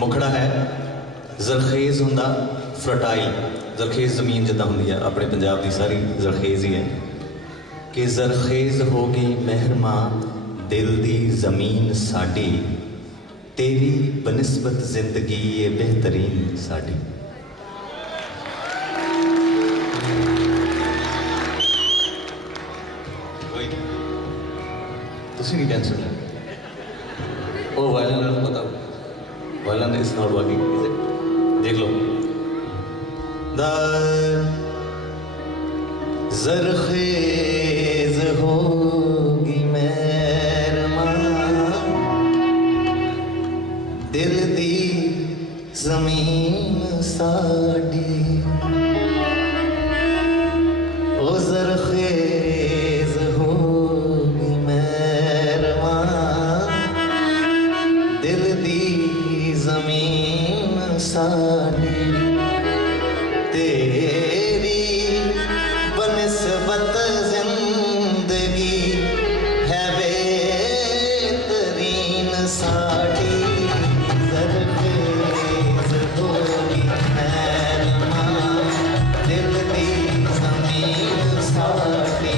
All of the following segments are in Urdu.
مکھڑا ہے زرخیز ہوں فرٹائل زرخیز زمین جدہ ہوں دیا اپنے پنجاب دی ساری زرخیز ہی ہے کہ زرخیز ہوگی گئی دل دی زمین تیری بنسبت زندگی یہ بہترین ساٹی تسی نہیں کہہ سکتے وائلنر is is not working it دیکھ لو ل ساڑی تیری بنسبت زندگی ہے بہترین ساڑھی دل کی سنی ساڑی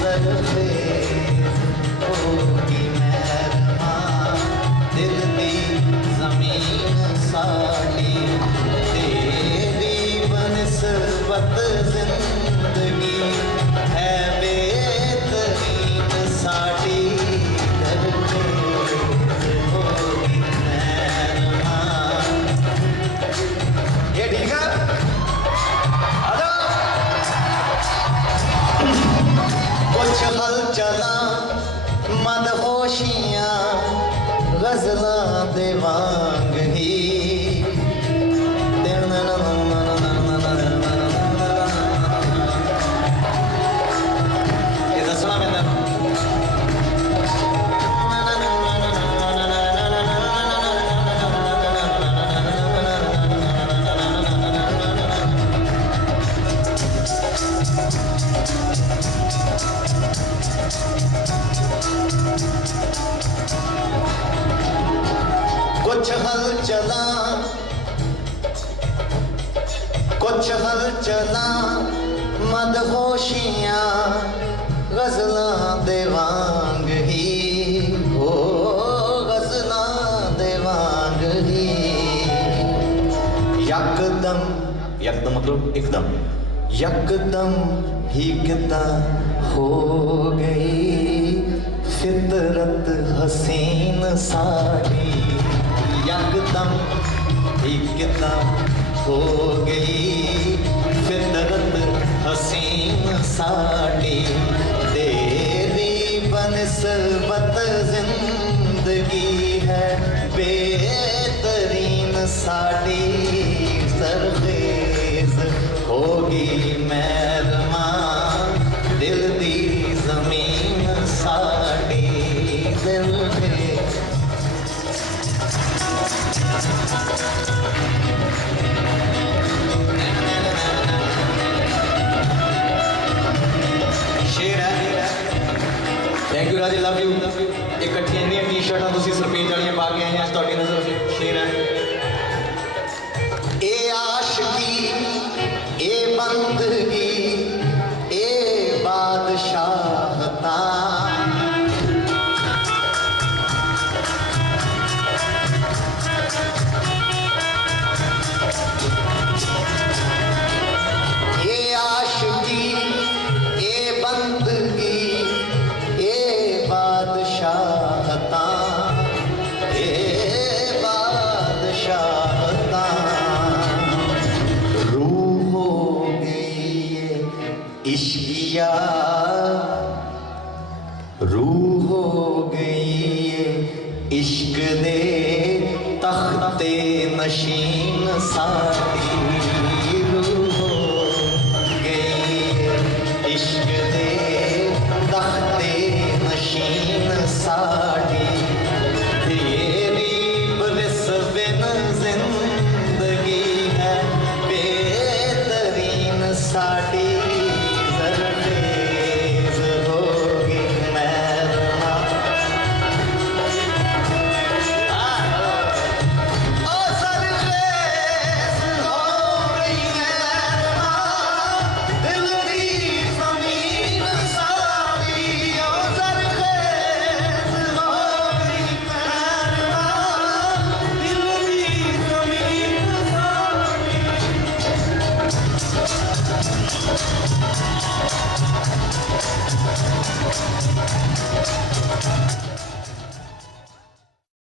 سر ਹਲਚਲ ਚਲਾਂ ਮਦਹੋਸ਼ੀਆਂ ਗਜ਼ਲਾਂ ਦੇ ਵਾਂਗ ਹੀ چلچنا مد ہوشیاں غزل دیوانگی ہو گزل دھی یکم یکدم مطلب ایک دم یکم ہی کتا ہو گئی فطرت حسین سائی یکم ہی کتم ہو گئی درل حسین ساڑی تیری بنسبت زندگی ہے بہترین ساڑی سرخیز ہوگی ਯੂ ਰਾਜੇ ਲਵ ਯੂ ਇਕੱਠੀਆਂ ਇੰਨੀਆਂ ਟੀ-ਸ਼ਰਟਾਂ ਤੁਸੀਂ ਸਰਪੇਜ ਵਾਲੀਆਂ ਪਾ ਕੇ ਆਏ ਆ ਤੁਹਾਡੀ ਨਜ਼ਰ ਸ਼ੇਰ ਹੈ इश्क दे तख्ते नशीन साथी रूह गई इश्क दे तख्ते